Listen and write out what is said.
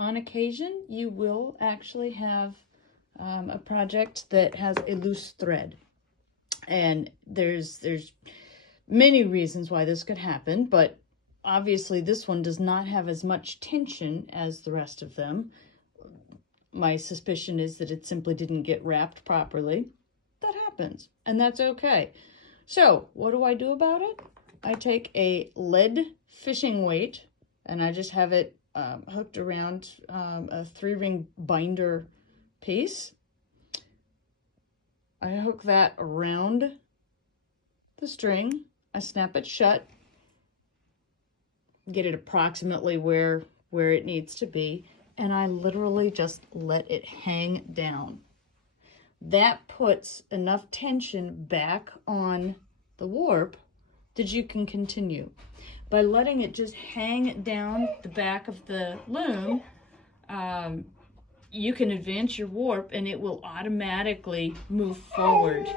on occasion, you will actually have a project that has a loose thread. And there's many reasons why this could happen, but obviously this one does not have as much tension as the rest of them. My suspicion is that it simply didn't get wrapped properly. That happens, and that's okay. So what do I do about it? I take a lead fishing weight, and I just have it hooked around a 3-ring binder piece. I hook that around the string. I snap it shut, get it approximately where it needs to be, and I literally just let it hang down. That puts enough tension back on the warp that you can continue. By letting it just hang down the back of the loom, you can advance your warp and it will automatically move forward.